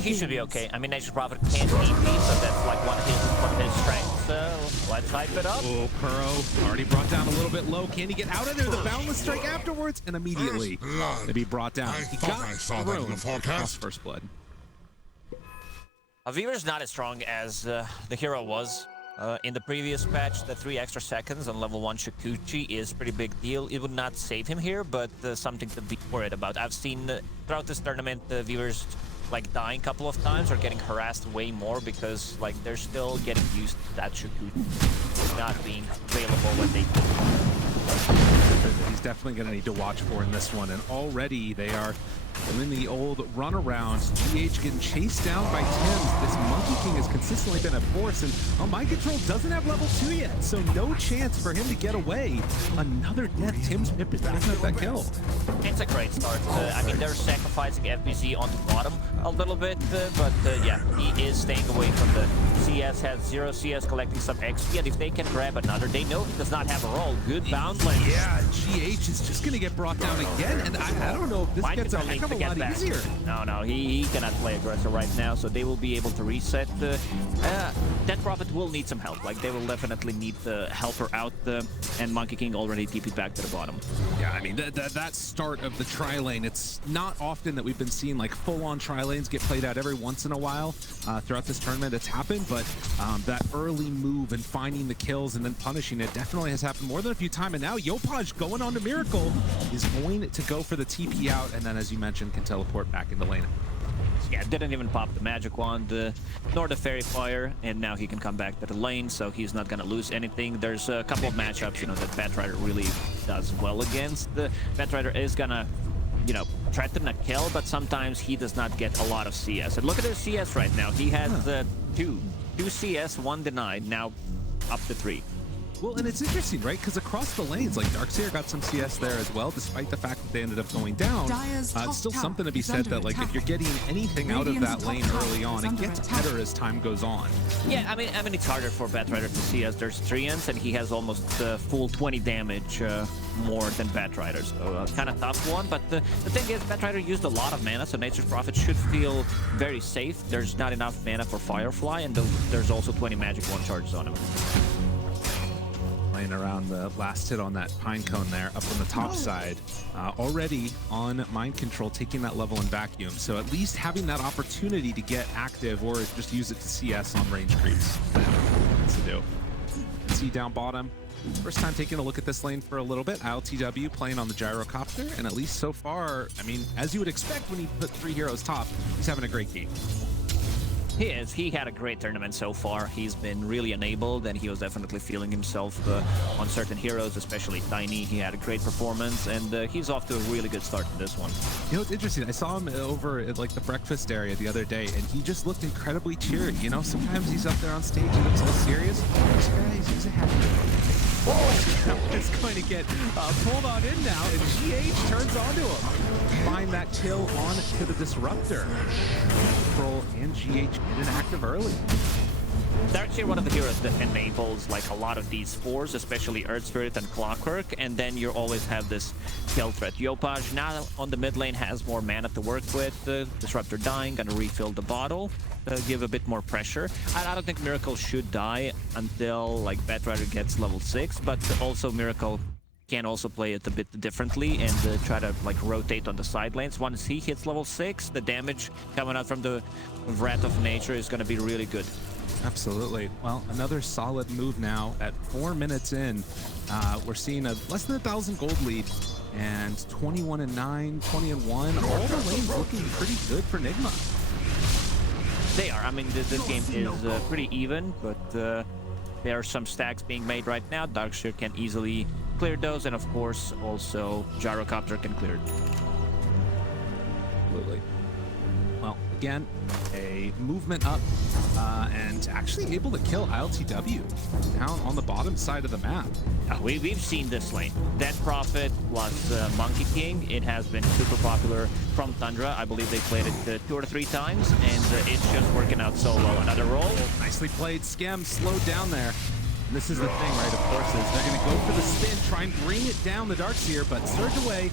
he should be okay. I mean, Nature's Prophet can't TP, so that's like one of his strengths. So let's hype it up. Oh, Kuro already brought down a little bit low. Can he get out of there? The Boundless Strike afterwards, and immediately to be brought down. He got thrown across First Blood. Weaver's not as strong as the hero was. In the previous patch, the 3 extra seconds on level 1 Shikuchi is pretty big deal. It would not save him here, but something to be worried about. I've seen throughout this tournament, Weavers like dying a couple of times or getting harassed way more because like they're still getting used to that Shikuchi not being available when they do. He's definitely going to need to watch for in this one, and already they are doing the old runaround. GH getting chased down by Tims. This Monkey King has consistently been a force, and Mind Control doesn't have level 2 yet, so no chance for him to get away. Another death. Tims picking up that kill. It's a great start. I mean, they're sacrificing FBZ on the bottom a little bit, but yeah, he is staying away from the CS, has 0 CS, collecting some XP, and if they can grab another, they know he does not have a roll. Good bound lane. Yeah, GH is just going to get brought down again, and I don't know if this Mind gets a heck of a lot easier. No, he cannot play aggressor right now, so they will be able to reset. That Prophet will need some help. Like, they will definitely need to help her out, and Monkey King already TP'd back to the bottom. Yeah, I mean, that start of the tri-lane, it's not often that we've been seeing like full-on tri-lanes get played out every once in a while throughout this tournament. It's happened, but that early move and finding the kills and then punishing it definitely has happened more than a few times. And now Yopaj going on to Miracle is going to go for the TP out, and then, as you mentioned, can teleport back into lane. Yeah, didn't even pop the magic wand, nor the fairy fire, and now he can come back to the lane, so he's not gonna lose anything. There's a couple of matchups, you know, that Batrider really does well against. The Batrider is gonna, you know, threaten a kill, but sometimes he does not get a lot of CS. And look at his CS right now. He has two CS, 1 denied, now up to 3. Well, and it's interesting, right? Because across the lanes, like Darkseer got some CS there as well, despite the fact that they ended up going down. It's still something to be said that, like, if you're getting anything out of that lane early on, it gets better as time goes on. Yeah, I mean, it's harder for Batrider to see as there's Treants, and he has almost full 20 damage more than Batrider, so kind of tough one. But the thing is, Batrider used a lot of mana, so Nature's Prophet should feel very safe. There's not enough mana for Firefly, and there's also 20 magic one charges on him. Playing around the last hit on that pine cone there up on the top side, already on Mind Control, taking that level in vacuum, so at least having that opportunity to get active or just use it to CS on range creeps. That's to do. See down bottom, first time taking a look at this lane for a little bit. ILTW playing on the gyrocopter, and at least so far, I mean, as you would expect when you put 3 heroes top, he's having a great game. He is. He had a great tournament so far. He's been really enabled, and he was definitely feeling himself on certain heroes, especially Tiny. He had a great performance, and he's off to a really good start in this one. You know, it's interesting. I saw him over at like the breakfast area the other day, and he just looked incredibly cheery. You know, sometimes he's up there on stage, he looks all serious. This guy, he's a happy. Oh, it's going to get pulled on in now, and GH turns onto him. Find that kill on to the Disruptor. Control and GH getting active early. They're actually one of the heroes that enables like a lot of these 4s, especially Earth Spirit and Clockwork, and then you always have this kill threat. Yopaj now on the mid lane has more mana to work with. Disruptor dying, gonna refill the bottle, give a bit more pressure. I don't think Miracle should die until like Batrider gets level 6, but also Miracle can also play it a bit differently and try to like rotate on the side lanes. Once he hits level 6, the damage coming out from the Wrath of Nature is going to be really good. Absolutely. Well, another solid move now at 4 minutes in. We're seeing a less than 1,000 gold lead and 21-9, 20-1. All the lanes looking pretty good for Nigma. They are. I mean, this game is pretty even, but there are some stacks being made right now. Darkseer can easily clear those, and of course, also Gyrocopter can clear it. Absolutely. Well, again, a movement up and actually able to kill ILTW down on the bottom side of the map. We've seen this lane. Dead Prophet plus Monkey King. It has been super popular from Tundra. I believe they played it 2 or 3 times, and it's just working out so well. Another roll. Nicely played. Scam slowed down there. This is the thing, right, of course, is they're going to go for the spin, try and bring it down the Darkseer, but surge away,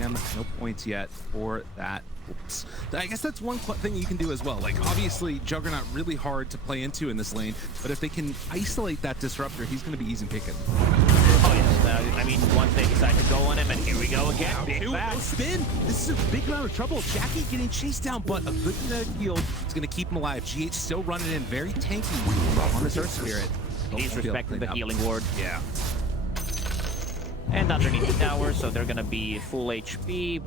and no points yet for that. Oops. I guess that's one thing you can do as well. Like, obviously, Juggernut really hard to play into in this lane, but if they can isolate that Disruptor, he's going to be easy picking. Oh, yes. I mean, once they decide to go on him, and here we go again. Big No spin. This is a big amount of trouble. Jackie getting chased down, but a good field is going to keep him alive. GH still running in very tanky on his Earth Spirit. He's respecting the healing ward. Yeah. And underneath the tower, so they're gonna be full HP.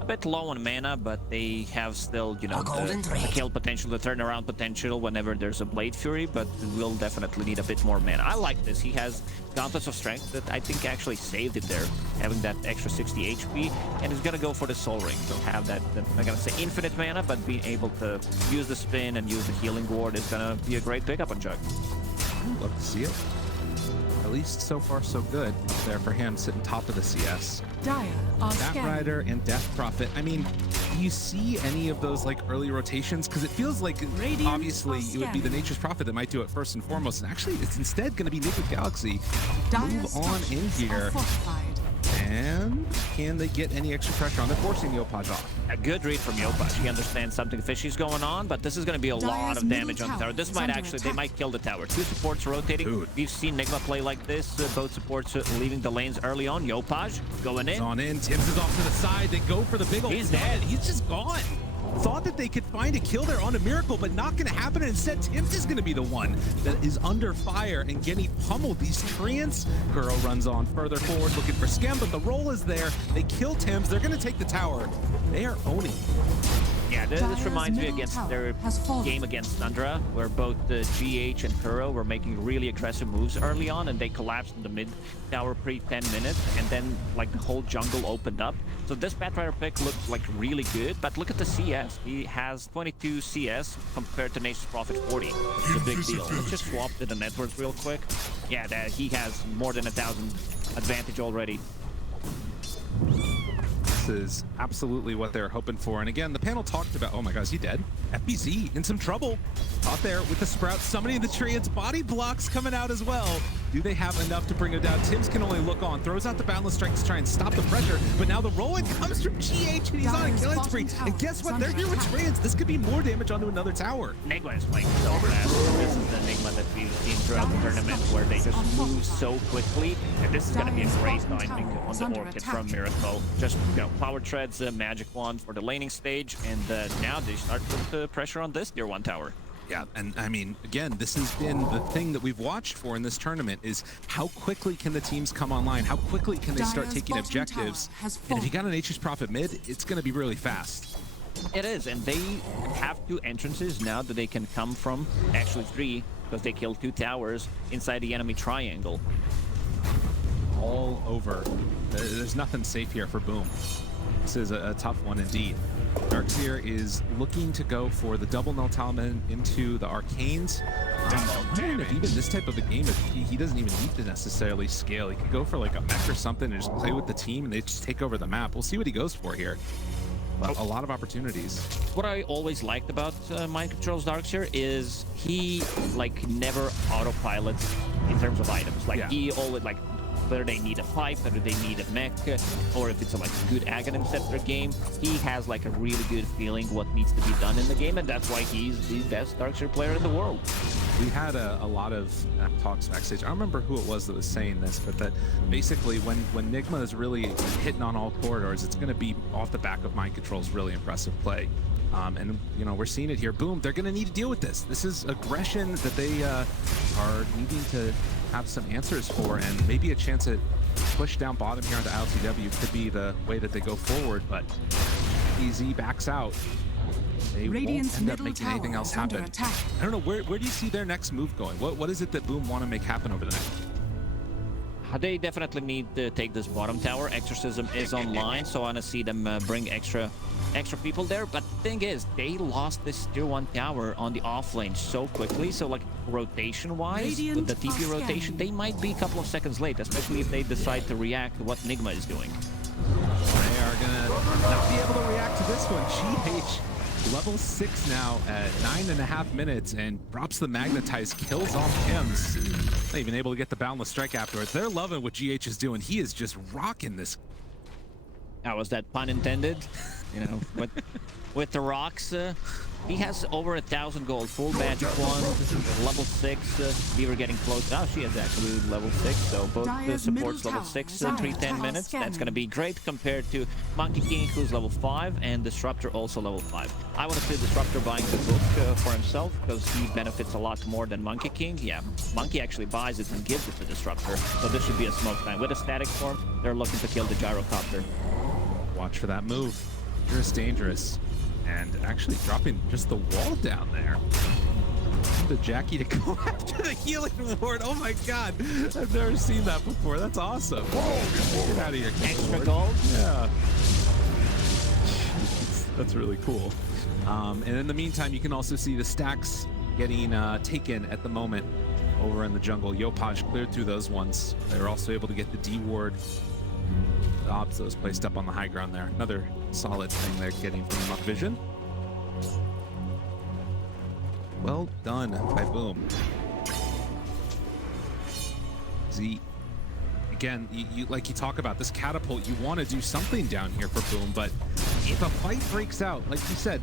A bit low on mana, but they have still, you know, the kill potential, the turnaround potential whenever there's a Blade Fury, but will definitely need a bit more mana. I like this. He has Gauntlets of Strength that I think actually saved it there, having that extra 60 HP, and he's gonna go for the Soul Ring. So have that, I'm gonna say infinite mana, but being able to use the spin and use the healing ward is gonna be a great pickup on Jug. Love to see it. At least so far so good up there for him, sitting top of the CS. Bat Rider and Death Prophet. I mean, do you see any of those like early rotations? Because it feels like obviously it would be the Nature's Prophet that might do it first and foremost, and actually it's instead going to be Naked Galaxy. Move on in here. And can they get any extra pressure on? They're forcing Yopaj off. A good read from Yopaj. He understands something fishy's going on, but this is going to be a lot of damage on the tower. This might actually, they might kill the tower. Two supports rotating. Dude. We've seen Nigma play like this. Both supports leaving the lanes early on. Yopaj going in. He's on in. Tibbs is off to the side. They go for the big old. He's dead. He's just gone. Thought that they could find a kill there on a Miracle, but not going to happen. And instead, Tibbs is going to be the one that is under fire and getting pummeled. These treants. Kuro runs on further forward, looking for Skem, but the roll is there. They kill Tibbs. They're going to take the tower. They are owning. Yeah, this reminds me against their game against Thundra, where both the GH and Kuro were making really aggressive moves early on, and they collapsed in the mid tower pre-10 minutes, and then like the whole jungle opened up. So this Batrider pick looks like really good, but look at the CS. He has 22 CS compared to Nature's Prophet 40. It's a big deal. Let's just swap to the networks real quick. Yeah, he has more than 1,000 advantage already. This is absolutely what they're hoping for. And again, the panel talked about, oh my God, is he dead? FBZ in some trouble. Out there with the Sprout summoning the tree. It's body blocks coming out as well. Do they have enough to bring him down? Tibbs can only look on, throws out the Boundless Strike to try and stop the pressure, but now the roll-in comes from GH and he's on a killing spree. And guess what? They're here with Trans. This could be more damage onto another tower. Nigma is playing so fast. This is the Nigma that we've seen throughout the tournament where they just move so quickly. And this is going to be a great timing on the Orchid from Miracle. Just, you know, Power Treads, Magic Wand for the laning stage, and now they start to put pressure on this Tier 1 tower. Yeah, and I mean, again, this has been the thing that we've watched for in this tournament is how quickly can the teams come online? How quickly can they start taking objectives? And if you got an Nature's Prophet mid, it's going to be really fast. It is, and they have 2 entrances now that they can come from. Actually 3, because they killed 2 towers inside the enemy triangle. All over. There's nothing safe here for Boom. This is a tough one indeed. Darkseer is looking to go for the double null talisman into the arcanes. I'm wondering if even this type of a game, if he doesn't even need to necessarily scale. He could go for like a mech or something and just play with the team and they just take over the map. We'll see what he goes for here. But a lot of opportunities. What I always liked about Mind Control's Darkseer is he like never autopilots in terms of items. Like he always like whether they need a pipe, whether they need a mech, or if it's a like good Aghanim set their game, he has like a really good feeling what needs to be done in the game, and that's why he's the best Darkseer player in the world. We had a lot of talks backstage. I don't remember who it was that was saying this, but that basically when Nigma is really hitting on all corridors, it's going to be off the back of Mind Control's really impressive play. And, you know, we're seeing it here. Boom, they're going to need to deal with this. This is aggression that they are needing to have some answers for, and maybe a chance at push down bottom here onto LTW could be the way that they go forward, but EZ backs out. They won't end up making anything else happen. I don't know, where do you see their next move going? What is it that Boom want to make happen over the next? They definitely need to take this bottom tower. Exorcism is online, so I want to see them bring extra people there. But the thing is, they lost this Tier 1 tower on the off lane so quickly. So like rotation-wise, with the TP rotation, they might be a couple of seconds late, especially if they decide to react to what Nigma is doing. They are gonna not be able to react to this one. GH Level 6 now at 9.5 minutes and drops the Magnetize, kills off Tim's. Not even able to get the Boundless Strike afterwards. They're loving what GH is doing. He is just rocking this. That was that pun intended. You know, with the rocks, he has over 1,000 gold, full magic wand, level 6. Beaver getting close. Oh, she is actually level 6, so both the supports level 6, 310 minutes. That's going to be great compared to Monkey King, who's level 5, and Disruptor also level 5. I want to see Disruptor buying the book for himself because he benefits a lot more than Monkey King. Yeah, Monkey actually buys it and gives it to Disruptor, so this should be a smoke time. With a static form, they're looking to kill the Gyrocopter. Watch for that move. Dangerous. And actually dropping just the wall down there. The Jackie to go after the healing ward. Oh my god. I've never seen that before. That's awesome. Get out of here. Extra gold? Yeah. That's really cool. And in the meantime, you can also see the stacks getting taken at the moment over in the jungle. Yopaj cleared through those ones. They were also able to get the D ward. The ops those placed up on the high ground there. Another solid thing they're getting from Muck Vision. Well done by Boom. Z. Again, you like you talk about this catapult, you want to do something down here for Boom, but if a fight breaks out, like you said,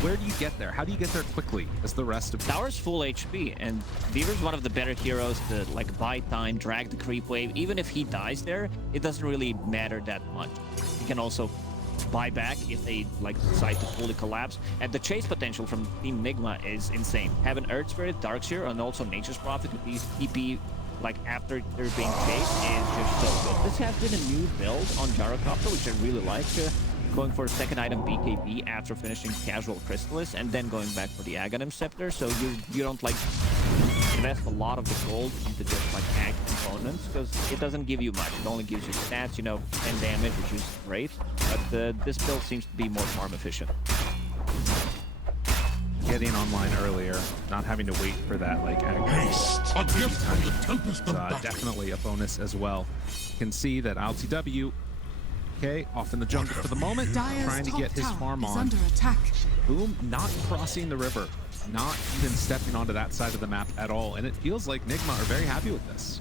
where do you get there? How do you get there quickly as the rest of Tower's full HP, and Beaver's one of the better heroes to like buy time, drag the creep wave. Even if he dies there, it doesn't really matter that much. He can also buy back if they like decide to fully collapse. And the chase potential from Team Nigma is insane. Having Earth Spirit, Darkseer, and also Nature's Prophet with these TP like after they're being chased is just so good. This has been a new build on Gyrocopter, which I really like. Going for a second item BKB after finishing Casual Chrysalis and then going back for the Aghanim Scepter, so you don't like invest a lot of the gold into just like ag components because it doesn't give you much. It only gives you stats, you know, 10 damage, which is great, but this build seems to be more farm efficient. Getting online earlier, not having to wait for that like definitely a bonus as well. You can see that LTW off in the jungle for the moment, trying to get his farm on. Boom, not crossing the river, not even stepping onto that side of the map at all, and it feels like Nigma are very happy with this.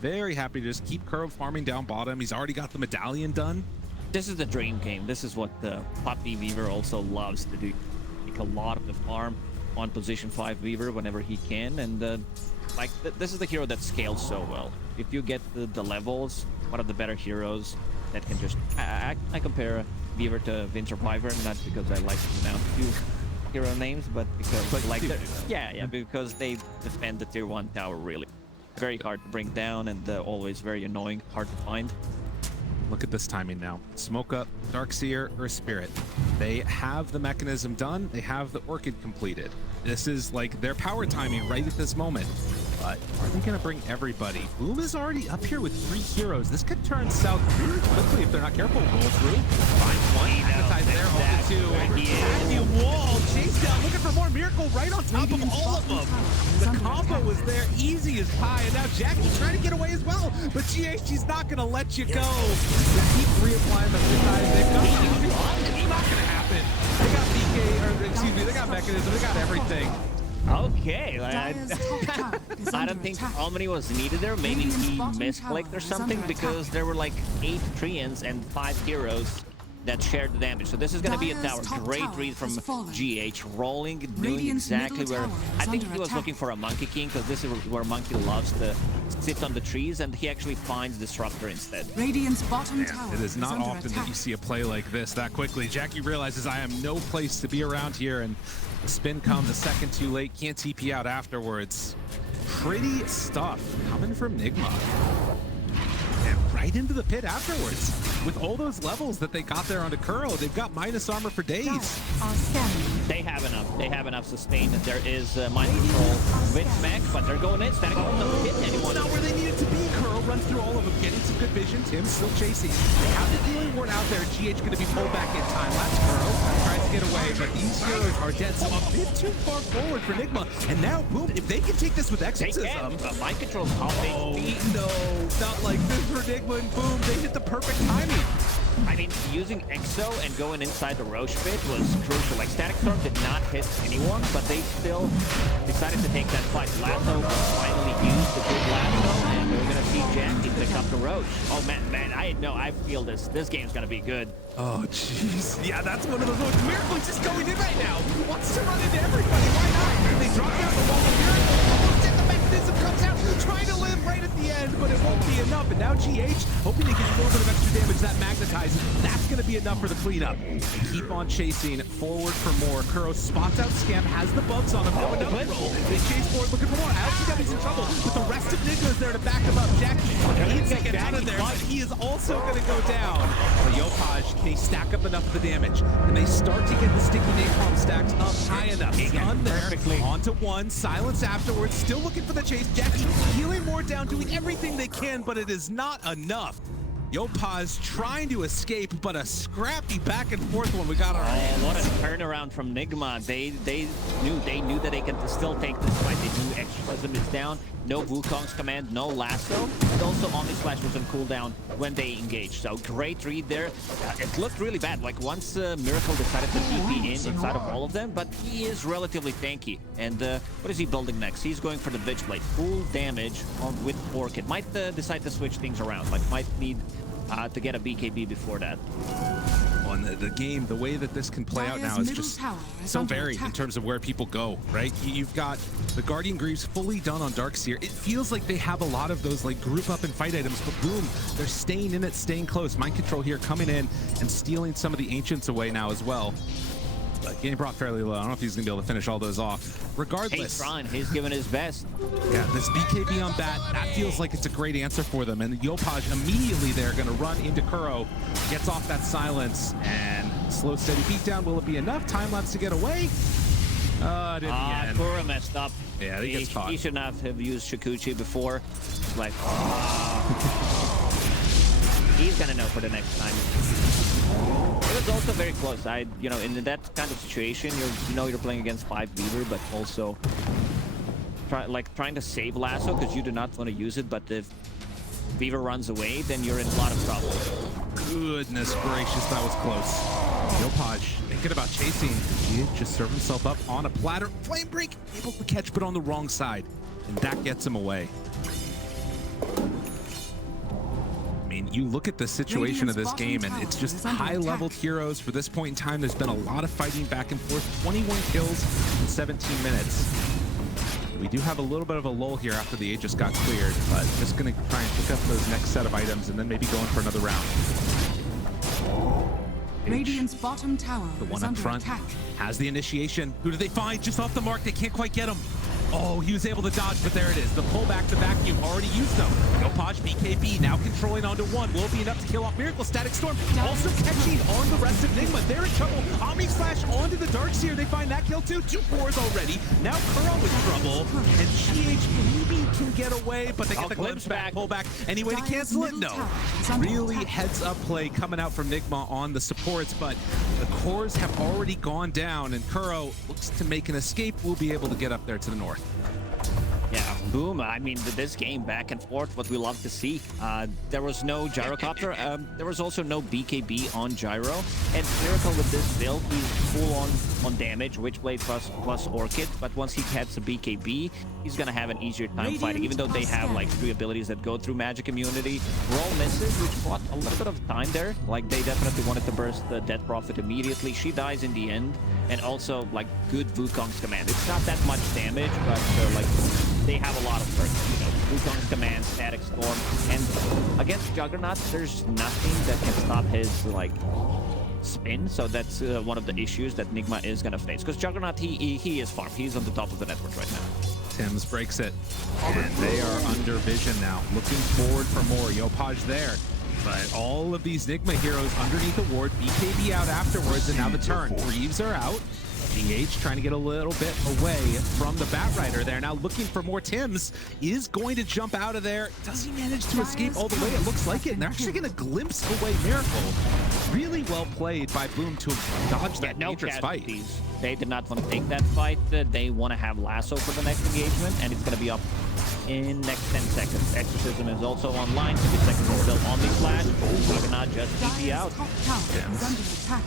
Very happy to just keep Kuro farming down bottom. He's already got the medallion done. This is the dream game. This is what the Puppy Weaver also loves to do. Take a lot of the farm on position 5 Weaver whenever he can, and this is the hero that scales so well. If you get the levels, one of the better heroes that can just I compare Beaver to Winter Wyvern, not because I like to pronounce few hero names, but because because they defend the tier 1 tower really. Very hard to bring down and always very annoying, hard to find. Look at this timing now. Smoke up, Darkseer, or Spirit. They have the mechanism done. They have the Orchid completed. This is like their power timing right at this moment. But are they going to bring everybody? Boom is already up here with 3 heroes. This could turn south really quickly if they're not careful. Roll through. Find one. Magnetize there. Ult 2. Aggie wall. Chase down. Looking for more Miracle right on top of all of them. The combo was there. Easy as pie. And now Jackie trying to get away as well. But GH, she's not going to let you go. Keep reapplying the midnight. They've got it's not going to happen. They got BK, or excuse me, they got mechanism. They got everything. Okay, I don't think Almany was needed there. Maybe he misclicked or something because there were like 8 Treants and 5 heroes that shared the damage. So this is going to be a tower. Great read from GH. Rolling, doing exactly where... I think he was looking for a Monkey King because this is where Monkey loves to sit on the trees, and he actually finds Disruptor instead. Radiant's bottom tower it is not often attack. that you see a play like this that quickly. Jackie realizes I am no place to be around here, and the spin comes a second too late. Can't TP out afterwards. Pretty stuff coming from Nigma. And right into the pit afterwards. With all those levels that they got there onto Kuro, they've got minus armor for days. They have enough. They have enough sustain. There is mind control with mech, but they're going in. Static on the hit anyone. Not where they needed to be. Kuro runs through all of them, getting some good vision. Tim still chasing. They have the healing ward out there. GH going to be pulled back in time. That's Kuro. Tries to get away, but these heroes are dead. So a bit too far forward for Nigma. And now, boom, if they can take this with exorcism. They can. Mind control half HP. No, not like this for Nigma and Boom. They hit the perfect timing. I mean, using Exo and going inside the Roche pit was crucial. Like, Static Storm did not hit anyone, but they still decided to take that fight. Lasso finally used the good Lasso, and we're gonna see Jackie pick up the Roche. Oh man, I feel this. This game's gonna be good. Oh, jeez. Yeah, that's one of those ones. Miracle is just going in right now. Wants to run into everybody. Why not? They drop down the wall of Miracle. Almost dead. The mechanism comes out. Trying to live right at the end, but it won't be enough. And now GH hoping to get a little bit of extra damage. That magnetizes. That's going to be enough for the cleanup. They keep on chasing forward for more. Kuro spots out Scam, has the bugs on him. No, another roll. They chase forward looking for more. LCW's in trouble, but the rest of Nico is there to back him up. Jackie needs to get out of there, but he is also going to go down. But Yopaj, can he stack up enough of the damage? And they start to get the sticky napalm stacks up high enough. Stun there. Onto one. Silence afterwards. Still looking for the chase. Jackie healing more down, doing everything they can, but it is not enough. Yopaj trying to escape, but a scrappy back and forth one. We got our hands. What a turnaround from Nigma. They knew that they can still take this fight. They knew Exorcism is down. No Wukong's command, no Lasso. And also Omni Slash was on cooldown when they engaged. So great read there. It looked really bad. Like once Miracle decided to TP inside of all of them, but he is relatively tanky. And what is he building next? He's going for the Witchblade. Full damage with Orchid. Might decide to switch things around. Like might need to get a BKB before that. On the game, the way that this can play out now is just so varied in terms of where people go, right? You've got the Guardian Greaves fully done on Darkseer. It feels like they have a lot of those like group up and fight items, but boom, they're staying in it, staying close. Mind Control here coming in and stealing some of the Ancients away now as well. But game brought fairly low. I don't know if he's gonna be able to finish all those off. Regardless, he's trying. He's giving his best. Yeah, this BKB on Bat, that feels like it's a great answer for them. And Yopaj immediately they're gonna run into Kuro, gets off that silence, and slow, steady beatdown. Will it be enough? Time lapse to get away? Kuro messed up. Yeah, he gets caught. He should not have used Shikuchi before. Like, he's gonna know for the next time. It was also very close. In that kind of situation, you're playing against 5 Weaver, but also trying to save Lasso because you do not want to use it. But if Weaver runs away, then you're in a lot of trouble. Goodness gracious, that was close. Yopaj thinking about chasing. He just served himself up on a platter. Flame Break able to catch, but on the wrong side, and that gets him away. You look at the situation of this game, and it's just high-leveled heroes for this point in time. There's been a lot of fighting back and forth. 21 kills in 17 minutes. We do have a little bit of a lull here after the Aegis got cleared, but just going to try and pick up those next set of items and then maybe go in for another round. Radiant's bottom tower the one up front has the initiation. Who do they find? Just off the mark. They can't quite get him. Oh, he was able to dodge, but there it is. The pullback, the vacuum, already used them. Yopaj, BKB, now controlling onto one. Will be enough to kill off Miracle. Static Storm also catching on the rest of Nigma. They're in trouble. Omni Slash onto the Darkseer. They find that kill too. 2 4s already. Now Kuro in trouble. And GH maybe can get away, but they get the glimpse back, pullback. Any way to cancel it? No. Really heads-up play coming out from Nigma on the supports, but the cores have already gone down, and Kuro looks to make an escape. We'll be able to get up there to the north. Yeah, boom. I mean, this game back and forth, what we love to see. There was no Gyrocopter. There was also no BKB on Gyro. And Miracle with this build, he's full on damage, Witchblade plus Orchid. But once he gets a BKB, he's going to have an easier time fighting, even though they have like 3 abilities that go through magic immunity. Roll misses, which bought a little bit of time there. Like, they definitely wanted to burst the Death Prophet immediately. She dies in the end. And also, like, good Wukong's command. It's not that much damage, but like, they have a lot of perks, Wukong's command, Static Storm, and against Juggernut, there's nothing that can stop his, like, spin, so that's one of the issues that Nigma is gonna face, because Juggernut, he is farm, he's on the top of the network right now. Tims breaks it, and they are under vision now, looking forward for more. Yopaj there, but all of these Nigma heroes underneath the ward, BKB out afterwards, and now the turn. Greaves are out. GH trying to get a little bit away from the Batrider there. Now looking for more. Tims is going to jump out of there. Does he manage to escape all the way? It looks like it. And they're actually going to glimpse away Miracle. Really well played by Boom to dodge that dangerous fight. They did not want to take that fight. They want to have Lasso for the next engagement, and it's going to be up in next 10 seconds. Exorcism is also online. 2 seconds until Omni Flash. Juggernut just TP out. Top tower is under attack.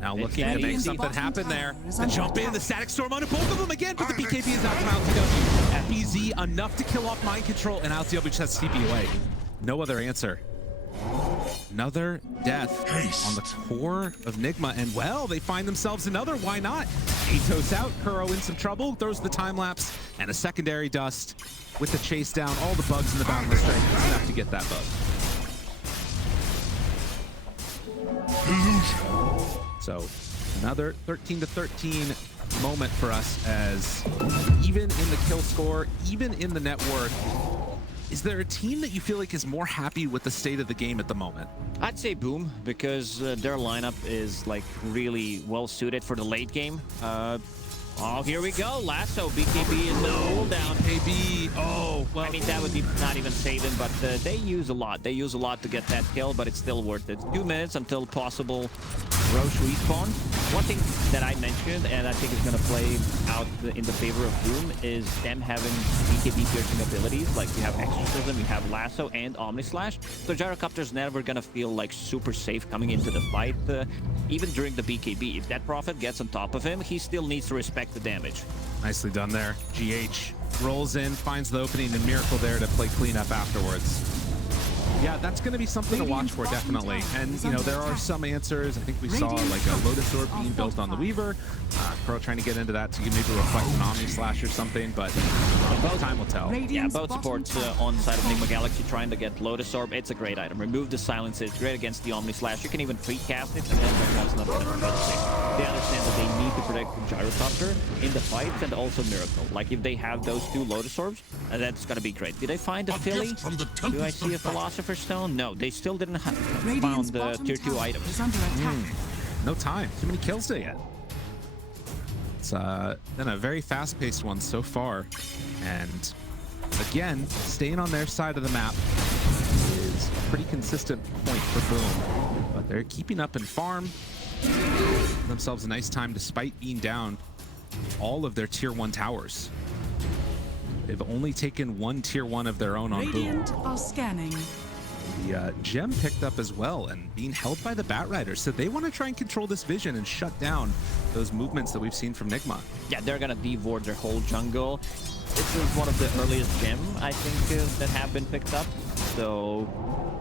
Now It's looking that to make easy. something happen there. Is The under jump in, attack. the static storm onto both of them again, but the BKB is out from LTW. FBZ enough to kill off mind control, and LTW just has TP away. No other answer. Another death on the core of Nigma, and well, they find themselves another. Why not? Atos out, Kuro in some trouble, throws the time lapse, and a secondary dust with the chase down. All the bugs in the boundless strike is enough to get that bug. So another 13-13 moment for us, as even in the kill score, even in the net worth, is there a team that you feel like is more happy with the state of the game at the moment? I'd say Boom, because their lineup is like really well suited for the late game. Oh, here we go. Lasso. BKB is the cooldown. BKB. Oh, well. I mean, that would be not even saving, but they use a lot. They use a lot to get that kill, but it's still worth it. 2 minutes until possible Roche respawn. One thing that I mentioned, and I think is going to play out in the favor of Boom, is them having BKB piercing abilities. Like, you have Exorcism, you have Lasso, and Omni Slash. So Gyrocopter's never going to feel like super safe coming into the fight, even during the BKB. If that Prophet gets on top of him, he still needs to respect the damage. Nicely done there. GH rolls in, finds the opening, and Miracle there to play cleanup afterwards. Yeah, that's going to be something to watch for, definitely. And, you know, there are some answers. I think we saw, like, a Lotus Orb being built on the Weaver. Pro trying to get into that to maybe reflect an Omni Slash or something, but time will tell. Yeah, both supports on the side of Nigma Galaxy trying to get Lotus Orb. It's a great item. Remove the silence. It's great against the Omni Slash. You can even free cast it, and then that's not going to prevent it. They understand that they need to protect the Gyrocopter in the fights and also Miracle. Like, if they have those 2 Lotus Orbs, that's going to be great. Did I find a Philly? Do I see a Philosopher's Stone? No, they still didn't found the tier 2 items. Is under attack. No time. Too many kills to get. It's been a very fast-paced one so far. And again, staying on their side of the map is a pretty consistent point for Boom. But they're keeping up in farm. Giving themselves a nice time despite being down all of their tier 1 towers. They've only taken 1 tier 1 of their own on Boom. Radiant are scanning. The gem picked up as well and being held by the Batriders, so they want to try and control this vision and shut down those movements that we've seen from Nigma. Yeah, they're gonna devour their whole jungle. This is one of the earliest gem, I think, that have been picked up. So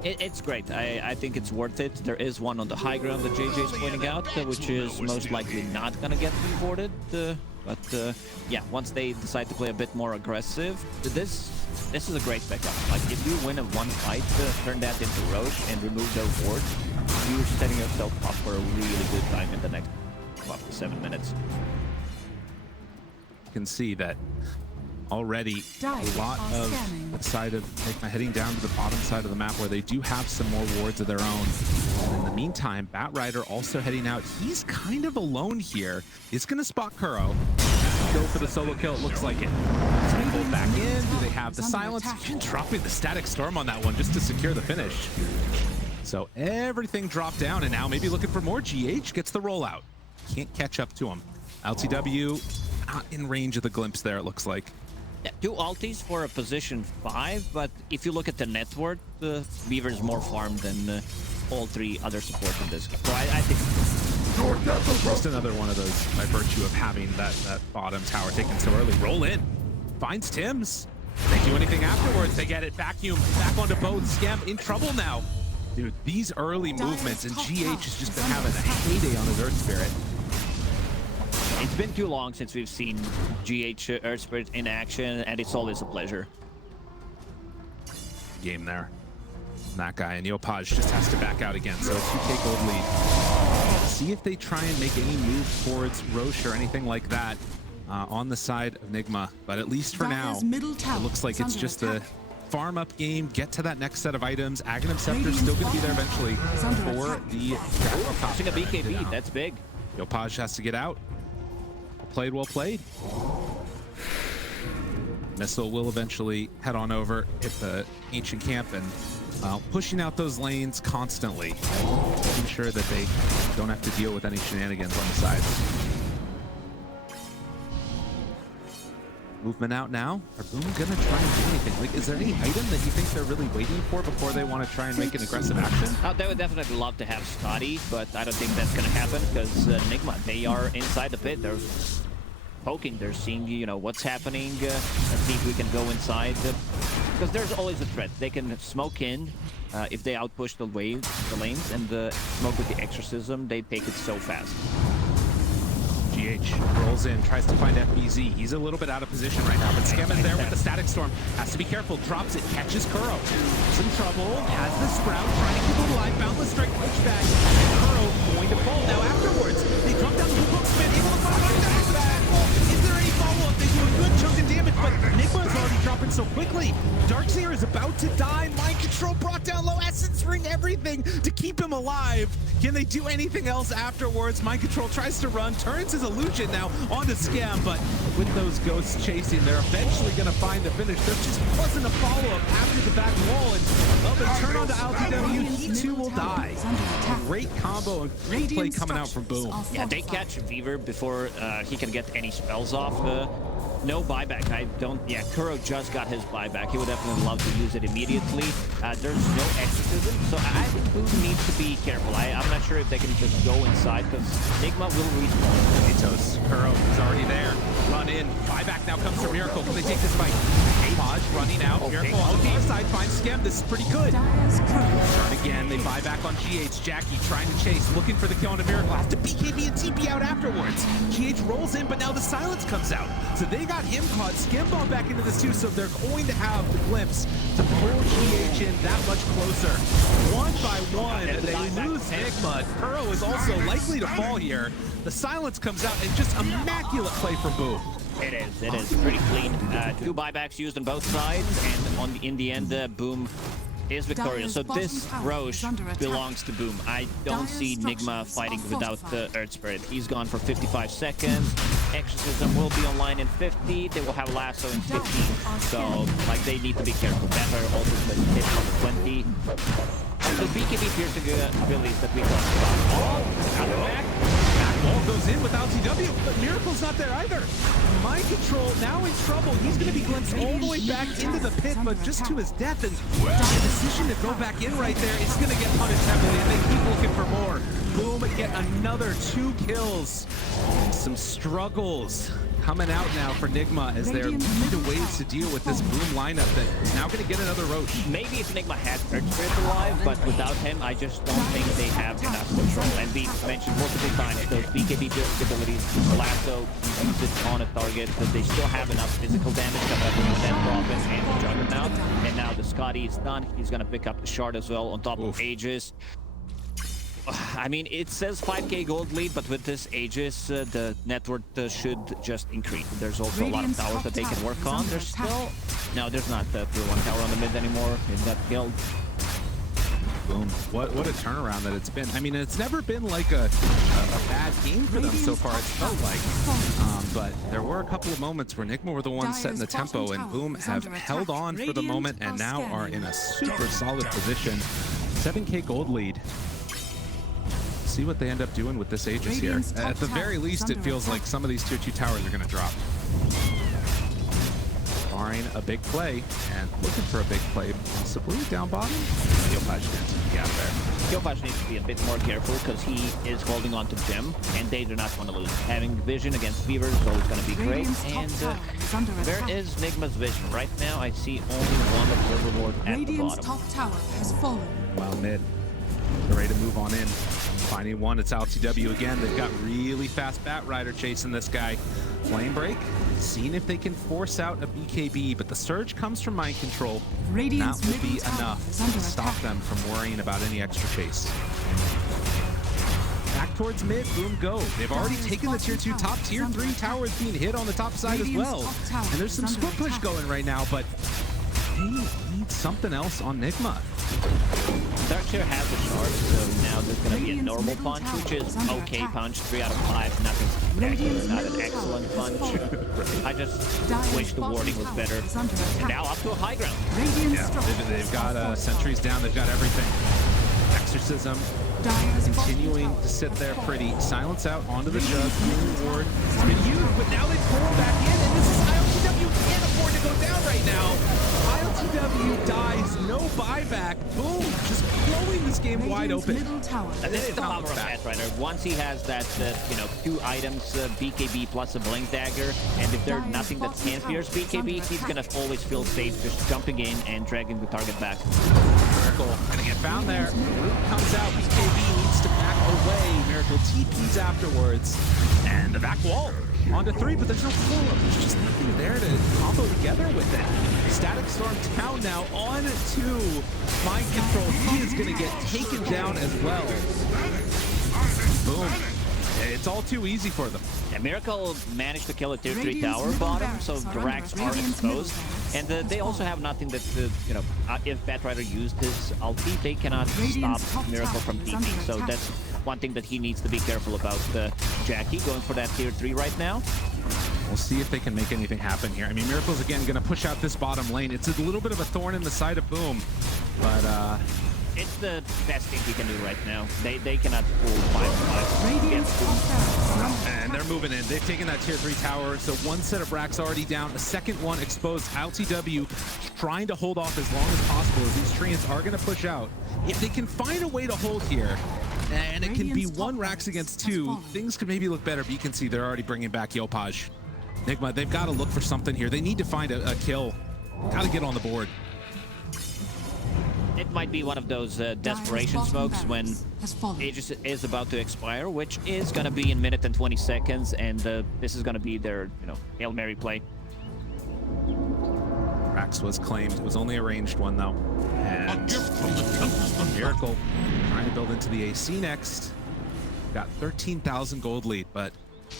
it's great. I think it's worth it. There is one on the high ground that JJ is pointing out, which is most likely not gonna get devoted. But yeah, once they decide to play a bit more aggressive, this is a great backup. Like, if you win a one fight, turn that into Roche and remove their ward, you're setting yourself up for a really good time in the next up to 7 minutes. You can see that already a lot of the side of Nigma heading down to the bottom side of the map where they do have some more wards of their own. And in the meantime, Batrider also heading out. He's kind of alone here. He's going to spot Kuro. Go for the solo kill, it looks like it. So they pull back in. Do they have the silence? Dropping the static storm on that one just to secure the finish. So everything dropped down, and now maybe looking for more. GH gets the rollout. Can't catch up to him. LTW not in range of the glimpse there, it looks like. Yeah, 2 ultis for a position 5, but if you look at the net worth, Weaver's more farmed than all 3 other supports in this game. So I think just another one of those by virtue of having that bottom tower taken so early. Roll in, finds Tim's. They do anything afterwards. They get it vacuum back onto both. Scam in trouble now. Dude, these early movements, and GH has just been having a heyday on his Earth Spirit. it's been too long since we've seen GH Earth Spirit in action, and it's always a pleasure. Game there. That guy, and Yopaj just has to back out again, so a 2K gold lead. See if they try and make any move towards Roche or anything like that on the side of Nigma, but at least for now, it looks like it's just the farm up game, get to that next set of items. Aghanim Scepter's still going to be there eventually for the Passing a BKB, that's big. Yopaj has to get out. Well played. Missile will eventually head on over, hit the ancient camp, and pushing out those lanes constantly, making sure that they don't have to deal with any shenanigans on the side. Movement out now. Are Boom gonna try and do anything? Like, is there any item that you think they're really waiting for before they want to try and make an aggressive action? They would definitely love to have Scotty, but I don't think that's gonna happen because Enigma, they are inside the pit. They're poking, they're seeing, you know, what's happening. Let's see if we can go inside. Because there's always a threat. They can smoke in if they outpush the lanes, and smoke with the exorcism, they take it so fast. GH rolls in, tries to find FBZ. He's a little bit out of position right now, but Scam is there with the Static Storm. Has to be careful, drops it, catches Kuro. Some trouble, has the Sprout, trying to keep him alive, Boundless Strike, pushback, and Kuro going to fall. Now afterwards, they drop down the Blue Spin, able to find out that back. Is there any follow-up? They do a good chunk of damage, but Enigma is already dropping so quickly. Darkseer is about to die. Mind Control brought down low, Essence Ring, everything to keep him alive. Can they do anything else afterwards? Mind Control tries to run, turns his illusion now onto Scam, but with those ghosts chasing, they're eventually going to find the finish. There just wasn't a follow-up after the back wall, and well, they turn onto LTW. He too will die. Great combo and great play coming out from Boom. Yeah, they catch Weaver before he can get any spells off. No buyback. Yeah, Kuro just got his buyback. He would definitely love to use it immediately. There's no exorcism, so I think Boom needs to be careful. I'm not sure if they can just go inside, because Enigma will respawn. Mitos, Kuro is already there. Run in. Buyback now comes from Miracle. Can they take this fight? Podge running out. Miracle on the far side finds Scam. This is pretty good. Turn again. They buy back on GH. Jackie trying to chase, looking for the kill on a Miracle. Has to BKB and TP out afterwards. GH rolls in, but now the silence comes out. So they got him caught. Scam bomb back into this too, so they're going to have the glimpse to pull GH in that much closer. One by one, and they lose Enigma. Kuro is also likely to fall here. The silence comes out, and just immaculate play from Boom. It is pretty clean. 2 buybacks used on both sides, and in the end, Boom is victorious. So this Roche belongs to Boom. I don't see Nigma fighting without the Earth Spirit. He's gone for 55 seconds. Exorcism will be online in 50. They will have Lasso in 15. So, like, they need to be careful. Better also the hit on the 20. The BKB piercing abilities that we talked about. Oh, back. Wall goes in with LTW, but Miracle's not there either. Mind Control now in trouble. He's going to be glimpsed all the way back into the pit, but just to his death. And the decision to go back in right there is going to get punished heavily, and they keep looking for more. Boom, get another 2 kills. Some struggles coming out now for Nigma as they're looking to ways to deal with this Boom lineup that's now going to get another Roche. Maybe if Nigma had Earth Spirit alive, but without him, I just don't think they have enough control. And we mentioned multiple times those BKB abilities, Lasso, use it on a target, but they still have enough physical damage coming up with that Prophet and the Juggernut. And now the Scotty is done. He's going to pick up the shard as well on top of Aegis. I mean, it says 5k gold lead, but with this Aegis, the net worth should just increase. There's also a lot of towers that they can work on. There's still... No, there's not the tier 1 tower on the mid anymore. It got killed. Boom. What a turnaround that it's been. I mean, it's never been like a bad game for them so far, it's felt like. But there were a couple of moments where Nigma were the ones setting the tempo, and Boom have held on for the moment and now are in a super solid position. 7k gold lead. See what they end up doing with this Aegis here. At the very least, it feels like some of these tier 2 towers are going to drop. Barring a big play, and looking for a big play, possibly down bottom. Yopaj needs to be out there. Yopaj needs to be a bit more careful because he is holding on to Gem, and they do not want to lose. Having vision against Beaver is always going to be great. And where is Nigma's vision? Right now, I see only one observer ward at the bottom. Top tower has fallen. Well, mid. They're ready to move on in. Finding one, it's LTW again. They've got really fast Bat Rider chasing this guy. Flame Break, seeing if they can force out a BKB, but the Surge comes from Mind Control. That will be enough to stop them from worrying about any extra chase. Back towards mid, Boom go. They've already taken the tier 2 top, tier 3 towers being hit on the top side as well. And there's some split push going right now, but they need something else on Nigma. Darkseer has a shard, so now there's going to be a normal punch, which is okay punch, 3 out of 5, nothing spectacular, not an excellent punch. I just wish the warding was better. And now up to a high ground. Yeah, they've got sentries down, they've got everything. Exorcism continuing to sit there pretty. Silence out onto the Jug. Ward has been used, but now they pull him back in, and this is LTW LTW dies, no buyback. Boom, just blowing this game wide open. Middle tower. And this is the Not power of back. Batrider. Once he has that, you know, 2 items, BKB plus a Blink Dagger, and if there's nothing that can pierce BKB, he's gonna always feel safe just jumping in and dragging the target back. Miracle gonna get found there. Root comes out. BKB needs to back away. Miracle TPs afterwards. And the back wall onto 3, but there's no follow-up. There's just nothing there to combo together with it. Static Storm down now on to Mind Control. He is gonna get taken down as well. Boom. It's all too easy for them. And Miracle managed to kill a tier 3 tower bottom, so the racks are exposed. And they also have nothing that, you know, if Batrider used his ulti, they cannot stop Miracle from TP. So that's one thing that he needs to be careful about. Jackie going for that tier 3 right now. We'll see if they can make anything happen here. I mean, Miracle's again going to push out this bottom lane. It's a little bit of a thorn in the side of Boom, but it's the best thing he can do right now. They cannot pull 5-5. and they're moving in. They've taken that tier 3 tower, so one set of racks already down. The second one exposed. LTW trying to hold off as long as possible as these Treants are going to push out. If they can find a way to hold here, and it can be 1 racks against 2, things could maybe look better, but you can see they're already bringing back Yopaj. Nigma, they've got to look for something here. They need to find a kill. Got to get on the board. It might be one of those desperation smokes when Aegis is about to expire, which is going to be in a minute and 20 seconds, and this is going to be their, you know, Hail Mary play. Rax was claimed. It was only a ranged one, though. And Miracle trying to build into the AC next. Got 13,000 gold lead, but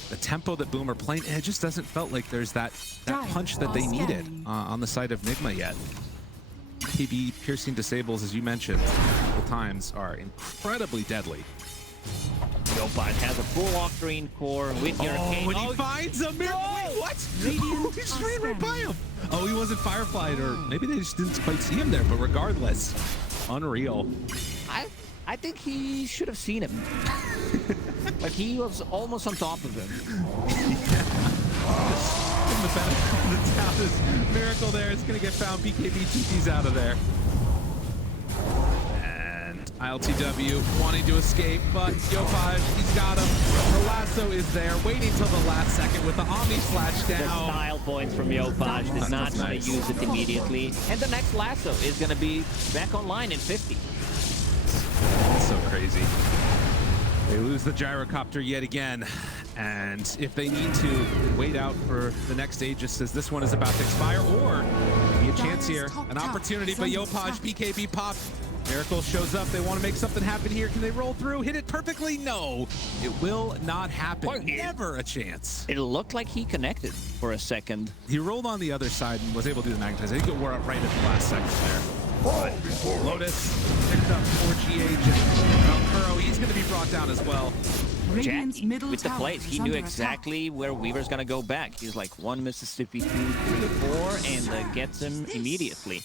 the tempo that Boom are playing, it just doesn't felt like there's that punch that they needed on the side of Nigma yet. PB piercing disables, as you mentioned, multiple times, are incredibly deadly. Yopaj has a full Octarine core with your Arcane. When he finds a Miracle, wait, what? He's straight right by him. Oh, he wasn't Fireflied, or maybe they just didn't quite see him there, but regardless, unreal. I think he should have seen him. Like, he was almost on top of him. The benefit of the doubt is Miracle there is going to get found. BKB TP's out of there. And ILTW wanting to escape, but Yopaj, he's got him. The lasso is there, waiting till the last second with the Omni Slash down. The style points from Yopaj did not want to use it immediately. And the next lasso is going to be back online in 50. That's so crazy. They lose the gyrocopter yet again. And if they need to wait out for the next Aegis, as this one is about to expire, or be a chance here, an opportunity, but Yopaj, BKB pop. Miracle shows up. They want to make something happen here. Can they roll through? Hit it perfectly? No, it will not happen. Never a chance. It looked like he connected for a second. He rolled on the other side and was able to do the magnetize. I think it wore up right at the last second there. But Lotus picked up 4 GH, and Kuro, he's going to be brought down as well. Jackie, with the plays, he knew exactly where Weaver's gonna go back. He's like 1 Mississippi, 2, 3, 4, and gets him immediately.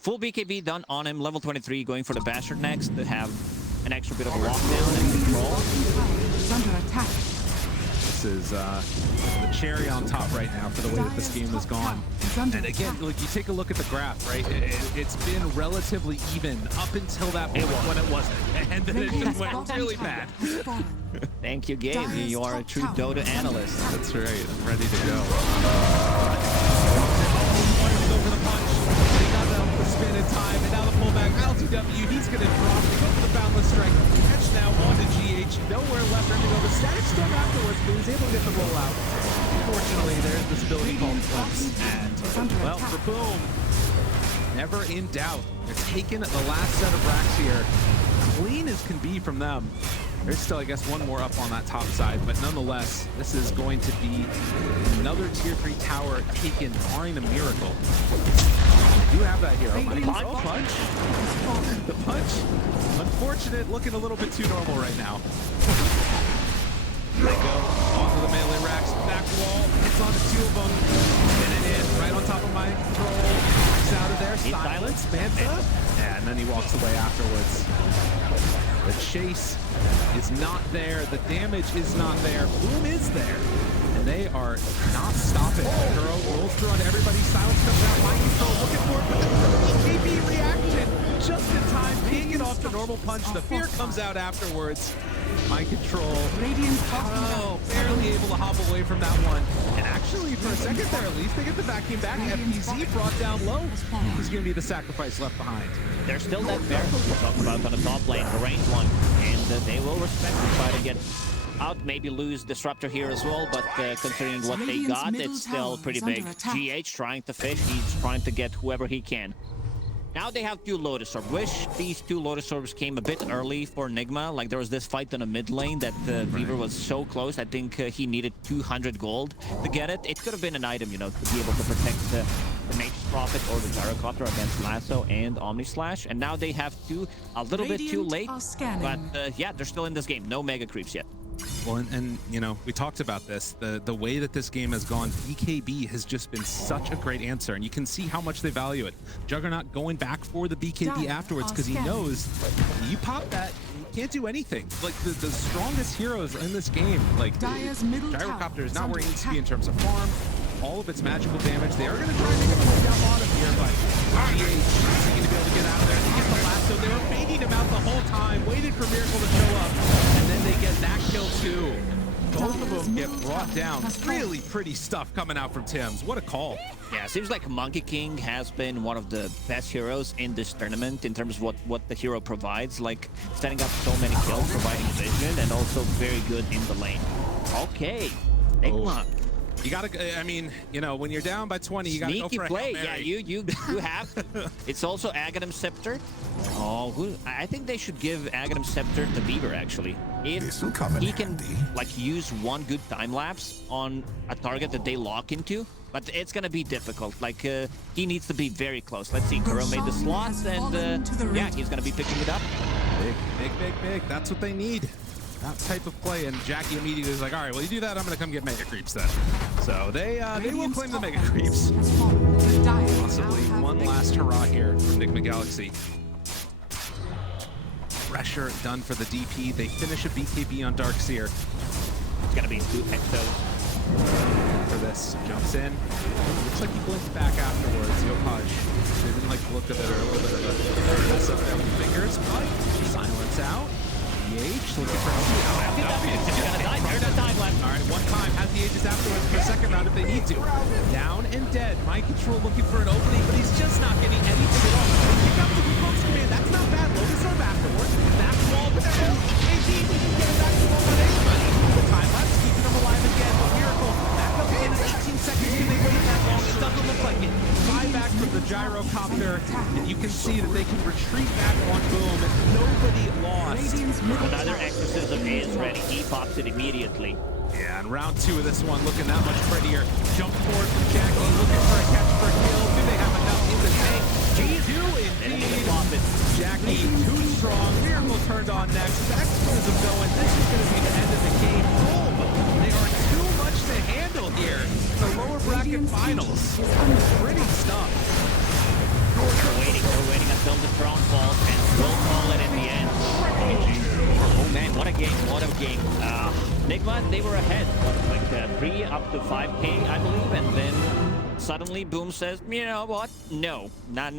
Full BKB done on him, level 23, going for the Bastard next to have an extra bit of lockdown and control. Under attack. This is the cherry on top right now for the way that this game has gone. And again, like, you take a look at the graph, right? It's been relatively even up until that moment when it wasn't. And then it just went really bad. Thank you, Gabe. You are a true Dota analyst. That's right. I'm ready to go. Spin in time, and now the pullback. LTW, he's going to drop. They go for the Boundless Strike. Catch now onto GH. Nowhere left for him to go. The Static Storm afterwards, but he's able to get the rollout. Unfortunately, there's this ability called Flips. And, well, for Boom, never in doubt. They're taking the last set of racks here. Clean as can be from them. There's still, I guess, one more up on that top side, but nonetheless, this is going to be another tier 3 tower taken, barring a miracle. They do have that here. Oh my God. Oh, punch. The punch. Unfortunate, looking a little bit too normal right now. They go onto the melee racks, back wall, hits onto 2 of them, spinning in, right on top of Mind Control. He's out of there, silence, Manta, and then he walks away afterwards. The chase is not there, the damage is not there, Boom is there. And and they are not stopping. Kuro rolls through onto everybody. Silence comes out. Mind control looking for it, but the BKB reaction just in time, taking off the normal punch. The fear comes out afterwards. Mind control. Barely able to hop away from that one. And actually, for a second there, at least they get the vacuum back. FPZ brought down low. Who's going to be the sacrifice left behind? There's still that bear we talked about on the top lane, the range one, and they will respect and try to get out, maybe lose Disruptor here as well, but considering what they got, it's still pretty big. GH trying to fish, he's trying to get whoever he can. Now they have 2 Lotus Orbs. Wish these 2 Lotus Orbs came a bit early for Nigma. Like there was this fight in the mid lane that Weaver was so close. I think he needed 200 gold to get it. It could have been an item, you know, to be able to protect the Nature's Prophet or the Gyrocopter against Lasso and Omni Slash. And now they have 2 a little bit too late. But yeah, they're still in this game. No mega creeps yet. Well, and you know, we talked about this, the way that this game has gone. BKB has just been such a great answer, and you can see how much they value it. Juggernaut going back for the BKB afterwards because he knows you pop that, you can't do anything. Like the strongest heroes in this game, like Gyrocopter is not where it needs to be in terms of farm. All of its magical damage. They are going to try and make a play down bottom here, but GH is going to be able to get out there. They get the lasso. They were baiting him out the whole time, waited for Miracle to show up, and then they get that kill too. Both of them get brought down. Really pretty stuff coming out from Tim's. What a call. Yeah, seems like Monkey King has been one of the best heroes in this tournament in terms of what the hero provides, like setting up so many kills, providing vision, and also very good in the lane. Okay, Nigma. You gotta, I mean, you know, when you're down by 20, you gotta go for a play. Yeah, you have to. It's also Aghanim Scepter. Oh, I think they should give Aghanim Scepter to Weaver, actually. If he can, like, use one good time lapse on a target that they lock into, but it's gonna be difficult. Like, he needs to be very close. Let's see, Kuro made the slots, and yeah, he's gonna be picking it up. Big. That's what they need. That type of play, and Jackie immediately was like, all right, well, you do that, I'm going to come get Mega Creeps then. So they will claim the Mega Creeps. Possibly one last hurrah here from Nigma Galaxy. Pressure done for the DP. They finish a BKB on Darkseer. It's going to be 2 Exos. For this, jumps in. Looks like he blinked back afterwards. Yopaj didn't like the look of it, or a little bit of a mess up there with the fingers, but silence out. GH looking for time left. All right, one time has the Aegis afterwards for a second round if they need to. Down and dead. Mind control looking for an opening, but he's just not getting anything at all. They pick up the Wukong's command. That's not bad. Lotus Orb afterwards. Back wall, but then AD, we can get it back to wall on anybody. The time lapse keeping them alive again. But Miracle back up again in 18 seconds. Can they wait that long? It doesn't look like it. Back from the Gyrocopter, and you can see that they can retreat back on Boom. Nobody lost. Another exorcism is ready. He pops it immediately. Yeah, and round 2 of this one looking that much prettier. Jump forward from Jackie, looking for a catch for a kill. Do they have enough in the tank? Do indeed. Jackie, too strong. Miracle turned on next. Exorcism going. This is going to be the end of the game. Boom! They are too much to handle here. The lower bracket finals. Pretty stuff. They're waiting until the throne falls, and we'll call it in the end. Oh man, what a game, what a game. Nigma, they were ahead, like 3 up to 5K, I believe, and then suddenly Boom says, you know what? No, not